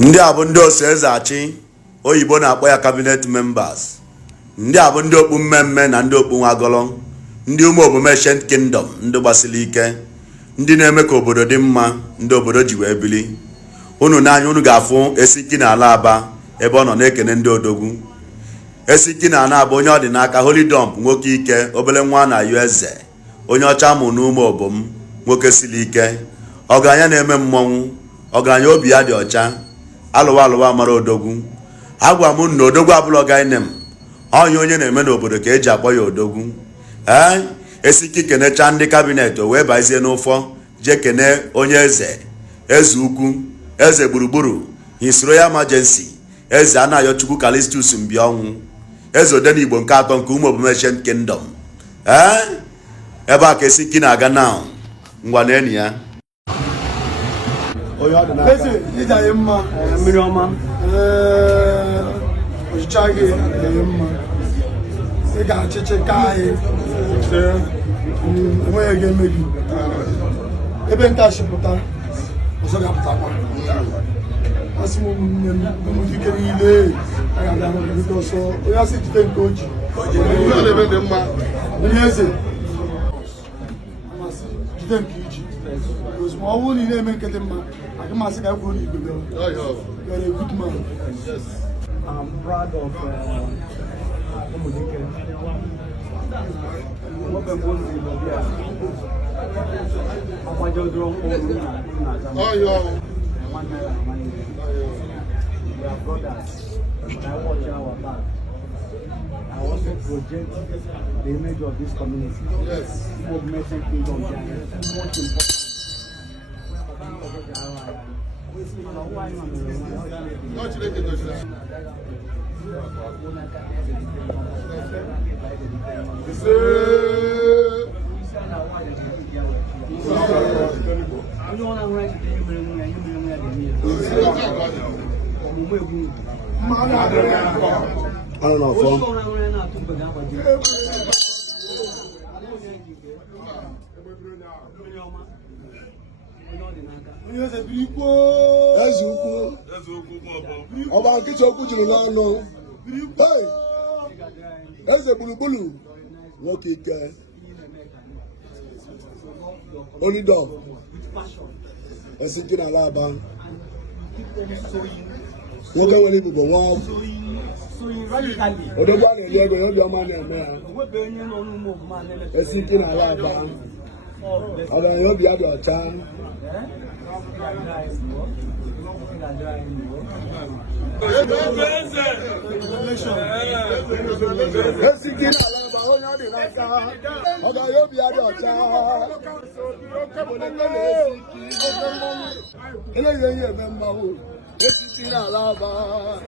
ndị a bụ ndị Osezachi oyibo na-akpọ ya cabinet members. Ndị a bụ ndị okpu mmemme na ndị okpu nwagọlọ, ndị ụmụ omume Ancient Kingdom, ndị gbasiri ike, ndị na-eme ka obodo dị mma, ndị obodo ji wee bili. Unu n'anya unu ga-afụ Esiki na ala Aba ebe ọ nọ na-ekene ndị odogwu. Esiki na ala Aba onye ọ dị n'aka Holy Dump nwoke ike, obele nwa na ayụ eze, onye ọcha mụ n'ume obom, nwoke siri ike, ọgaranya na-eme mmọnwụ, ọgaranya obi ya dị ọcha, alụwa alụwa mara odogwu. Agwa m na odogwu abụlọ gainem onye onye na-eme n'obodo ka eji akpọ ya odogwu. Esiki kenecha ndị kabinet o wee bazie n'ụfọ je kene onye eze ukwu, eze gburugburu, His Royal Majesty eze Anayochukwu Callistus Mbionwu, eze Odenigbo nke atọ nke ụmụ omume Ancient Kingdom. Ebe a ka Esiki na-aga now. Ngwa na enyi ya eze ịjaghị mma mmiri ọma ọchịcha gị dị mma, ị ga-achịchị ka anyị enweghị ga-eme gị ebe nka chịpụta ọzọ ga-apụtakwa. Asị m ụmụnne m ụmụdike niile a ga-abịa hụrịta ọsọ onye asị jide nke oji onye eze jide nke iji ma ọ bụrụ na ị na-eme nke dị mma aga m asị ka kwuru na igwe you're a good man. I'm proud of Umudike. We are brothers. I watch our back. I also project the image of this community. Yes. Ancient Kingdom is much important. Eze ukwu ọba nkịtị okwu juru n'ọnụ, eze gburugburu nwoke ike, Holy Dump Esiki na ala Aba nwoke nwere ibubo nwa odogwu a na-eli ego ya obiọma na-eme ya. Esiki na ala Aba ọgaranya obi ya dị ọcha. Esiki na ala Aba onye ọ dị n'aka ọgaranya obi ya dị ọcha. Eleghị ihe eme mmanwụ Esiki na ala Aba.